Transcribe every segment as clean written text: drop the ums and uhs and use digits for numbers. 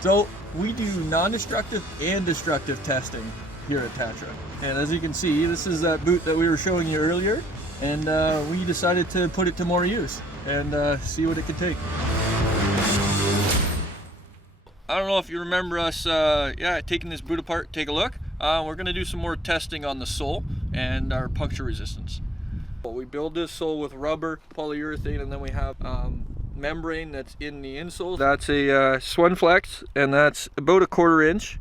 So we do non-destructive and destructive testing here at Tatra. And as you can see, this is that boot that we were showing you earlier, and we decided to put it to more use and see what it can take. I don't know if you remember us taking this boot apart, take a look. We're gonna do some more testing on the sole and our puncture resistance. We build this sole with rubber, polyurethane, and then we have membrane that's in the insole. That's a Swenflex, and that's about 1/4 inch,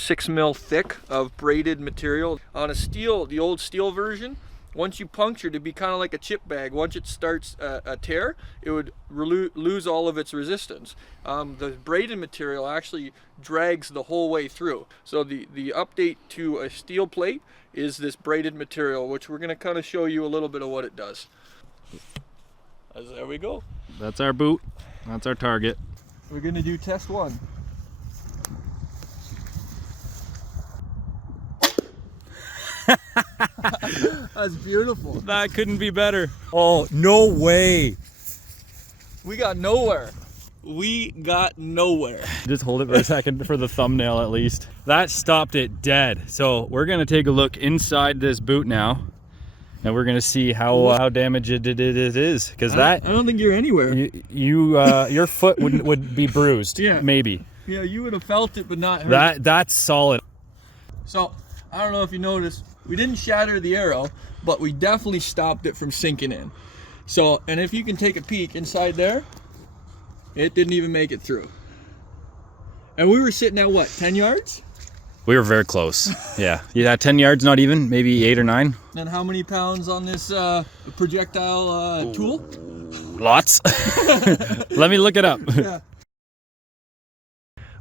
6 mil thick of braided material. On a steel, the old steel version, once you punctured, it'd be kind of like a chip bag. Once it starts a tear, it would lose all of its resistance. The braided material actually drags the whole way through. So the update to a steel plate is this braided material, which we're going to kind of show you a little bit of what it does. There we go. That's our boot. That's our target. We're going to do test 1. That's beautiful. That couldn't be better. Oh, no way. We got nowhere. We got nowhere. Just hold it for a second for the thumbnail at least. That stopped it dead. So we're gonna take a look inside this boot now, and we're gonna see how damaged it is. Because I don't think you're anywhere. Your foot would be bruised. Yeah. Maybe. Yeah, you would have felt it, but not hurt. That's solid. So I don't know if you noticed, we didn't shatter the arrow, but we definitely stopped it from sinking in. So, and if you can take a peek inside there, it didn't even make it through. And we were sitting at what, 10 yards? We were very close. Yeah, 10 yards, not even, maybe 8 or 9. And how many pounds on this projectile tool? Lots. Let me look it up. Yeah.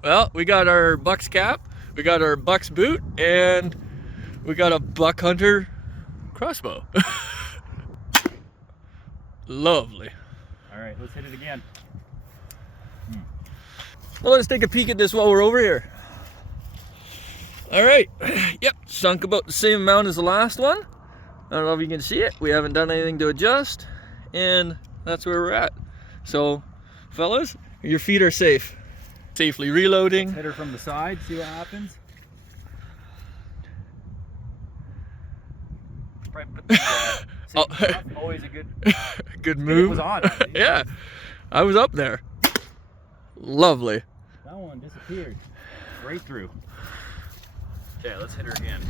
Well, we got our Bucks cap, we got our Bucks boot, and we got a buck hunter crossbow. Lovely. All right, let's hit it again. Well, let's take a peek at this while we're over here. All right, yep, sunk about the same amount as the last one. I don't know if you can see it. We haven't done anything to adjust, and that's where we're at. So, fellas, your feet are safe. Safely reloading. Hit her from the side, see what happens. Always a good move. It was on. Yeah, I was up there. Lovely. That one disappeared right through. Okay, let's hit her again.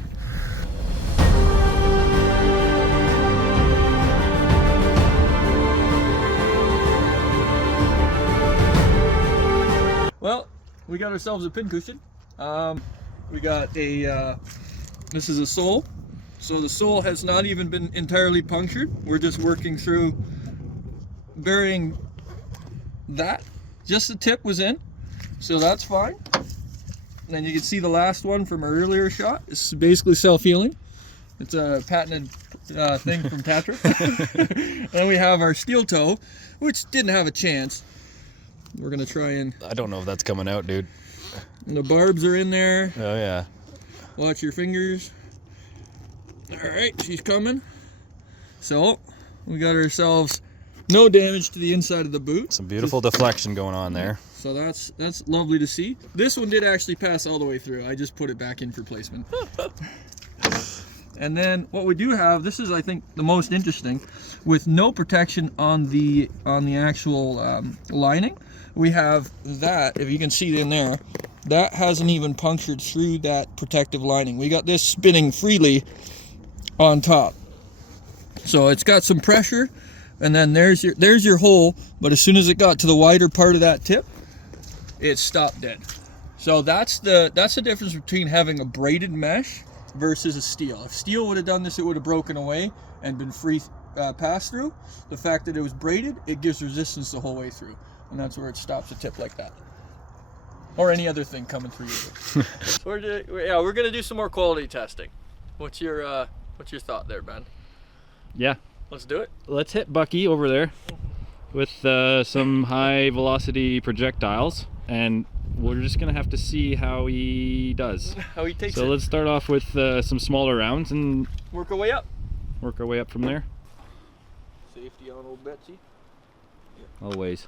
Well, we got ourselves a pin cushion. We got a, this is a sole. So the sole has not even been entirely punctured. We're just working through burying that. Just the tip was in, so that's fine. And then you can see the last one from our earlier shot. It's basically self-healing. It's a patented thing from Tatra. Then we have our steel toe, which didn't have a chance. We're gonna try and... I don't know if that's coming out, dude. And the barbs are in there. Oh yeah. Watch your fingers. All right, she's coming. So we got ourselves no damage to the inside of the boot. Some beautiful deflection going on there. So that's lovely to see. This one did actually pass all the way through. I just put it back in for placement. And then what we do have, this is I think the most interesting, with no protection on the actual lining. We have that, if you can see it in there, that hasn't even punctured through that protective lining. We got this spinning freely on top. So it's got some pressure, and then there's your hole, but as soon as it got to the wider part of that tip, it stopped dead. So that's the difference between having a braided mesh versus a steel. If steel would have done this, it would have broken away and been free pass through. The fact that it was braided, it gives resistance the whole way through, and that's where it stops a tip like that, or any other thing coming through you. So we're gonna do some more quality testing. What's your thought there, Ben? Yeah. Let's do it. Let's hit Bucky over there with some high velocity projectiles, and we're just gonna have to see how he does. How he takes it. So let's start off with some smaller rounds and work our way up. Work our way up from there. Safety on old Betsy. Always.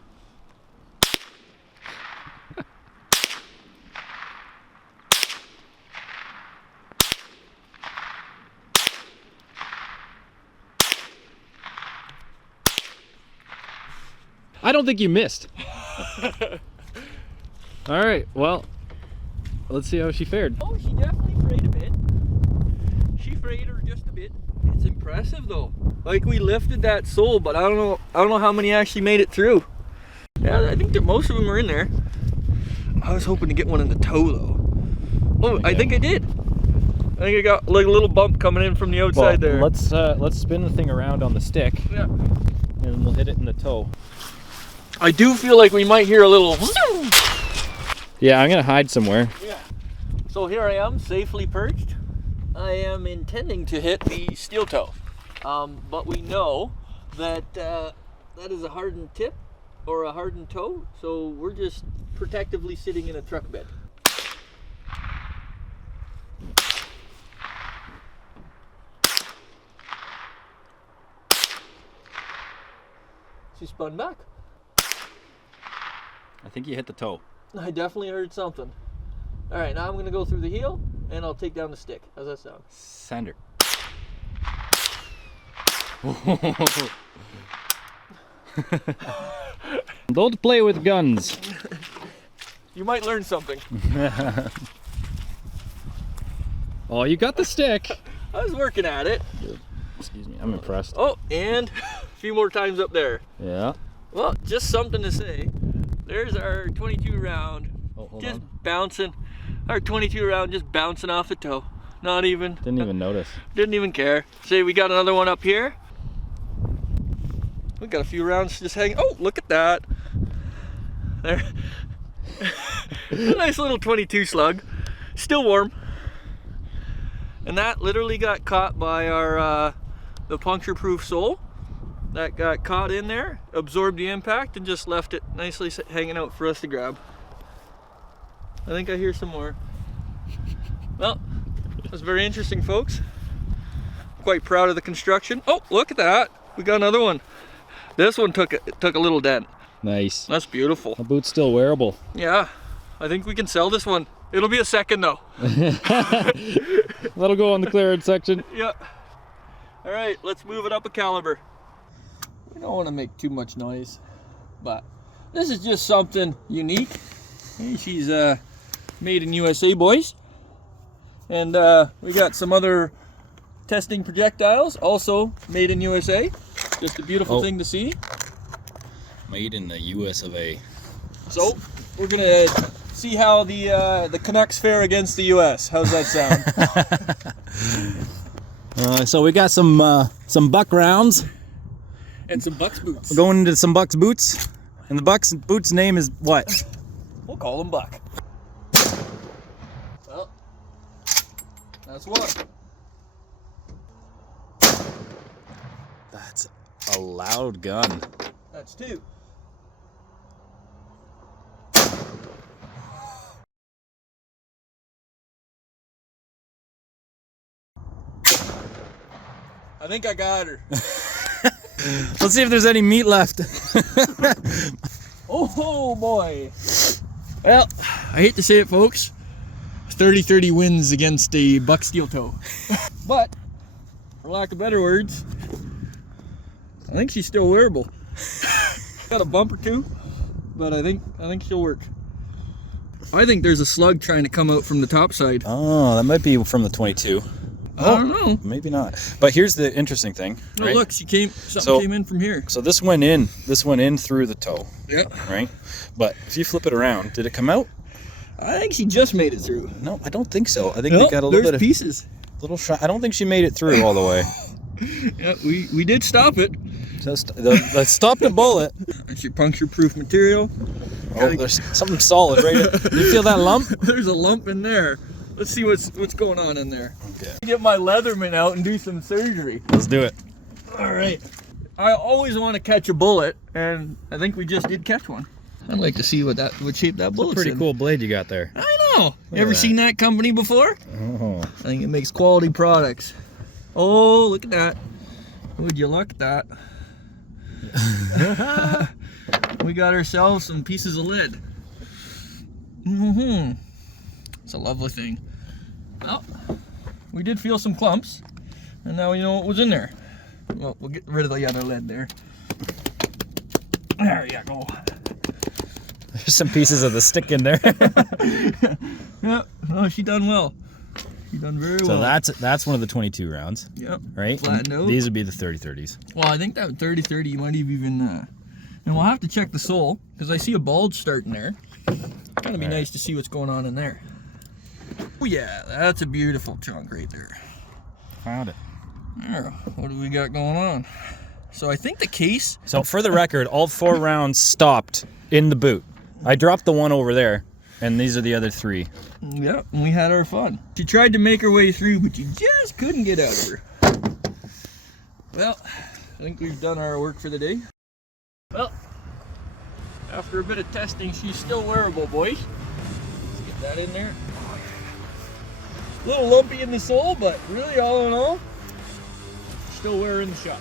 I don't think you missed. All right, well, let's see how she fared. Oh, she definitely frayed a bit. She frayed her just a bit. It's impressive though. Like, we lifted that sole, but I don't know how many actually made it through. Yeah, I think that most of them are in there. I was hoping to get one in the toe though. Oh, I think I did. I think I got like a little bump coming in from the outside there. Let's spin the thing around on the stick. Yeah. And we'll hit it in the toe. I do feel like we might hear a little. Yeah, I'm gonna hide somewhere. Yeah. So here I am, safely perched. I am intending to hit the steel toe, but we know that that is a hardened tip or a hardened toe, so we're just protectively sitting in a truck bed. She spun back. I think you hit the toe. I definitely heard something. All right, now I'm gonna go through the heel and I'll take down the stick. How's that sound? Sender. Don't play with guns. You might learn something. Oh, you got the stick. I was working at it. Excuse me, I'm impressed. Oh, and a few more times up there. Yeah. Well, just something to say. There's our 22 round. Oh, hold just on. bouncing. Our 22 round just bouncing off the toe. Not even. Didn't even notice. Didn't even care. See, we got another one up here. We got a few rounds just hanging. Oh, look at that. There. A nice little 22 slug. Still warm. And that literally got caught by our the puncture-proof sole. That got caught in there, absorbed the impact, and just left it nicely hanging out for us to grab. I think I hear some more. Well, that's very interesting, folks. Quite proud of the construction. Oh, look at that. We got another one. This one took a little dent. Nice. That's beautiful. The boot's still wearable. Yeah, I think we can sell this one. It'll be a second though. That'll go on the clearance section. Yeah. All right, let's move it up a caliber. We don't want to make too much noise, but this is just something unique. Hey, she's made in USA, boys. And we got some other testing projectiles, also made in USA. Just a beautiful thing to see. Made in the US of A. So we're gonna see how the Canucks fare against the US. How's that sound? So we got some buck rounds. And some Bucks boots. We're going into some Bucks boots. And the Bucks boots name is what? We'll call them Buck. Well, that's one. That's a loud gun. That's two. I think I got her. Let's see if there's any meat left. Oh boy. Well, I hate to say it, folks. 30-30 wins against the buck steel toe. But, for lack of better words, I think she's still wearable. Got a bump or two, but I think she'll work. I think there's a slug trying to come out from the top side. Oh, that might be from the 22. I don't know. Maybe not. But here's the interesting thing. No, right? look, something came in from here. So this went in through the toe. Yeah. Right? But if you flip it around, did it come out? I think she just made it through. No, I don't think so. I think we got a little bit of pieces. Little shot. I don't think she made it through all the way. Yeah, we did stop it. Just stopped the bullet. That's your puncture-proof material. Oh, there's something solid right here. You feel that lump? There's a lump in there. Let's see what's going on in there. Okay. Get my Leatherman out and do some surgery. Let's do it. All right. I always want to catch a bullet, and I think we just did catch one. I'd like to see what shape that bullet's Pretty in. cool blade you got there. I know. Look Ever at that. seen that company before? Oh. I think it makes quality products. Oh, look at that. Would you look at that? We got ourselves some pieces of lead. It's a lovely thing. Well, we did feel some clumps, and now we know what was in there. Well, we'll get rid of the other lead there. There you go. There's some pieces of the stick in there. Yeah, oh, she done well. She done very well. So that's one of the 22 rounds. Yep. Right? Flattened out. These would be the 30-30s. Well, I think that 30-30 you might have even, and we'll have to check the sole, because I see a bulge starting there. It's gonna be nice to see what's going on in there. Oh yeah, that's a beautiful chunk right there. Found it. There, what do we got going on? So I think the case... So for the record, all 4 rounds stopped in the boot. I dropped the one over there, and these are the other 3. Yep, and we had our fun. She tried to make her way through, but you just couldn't get out of her. Well, I think we've done our work for the day. Well, after a bit of testing, she's still wearable, boys. Let's get that in there. A little lumpy in the sole, but really all in all, still wearing the shop.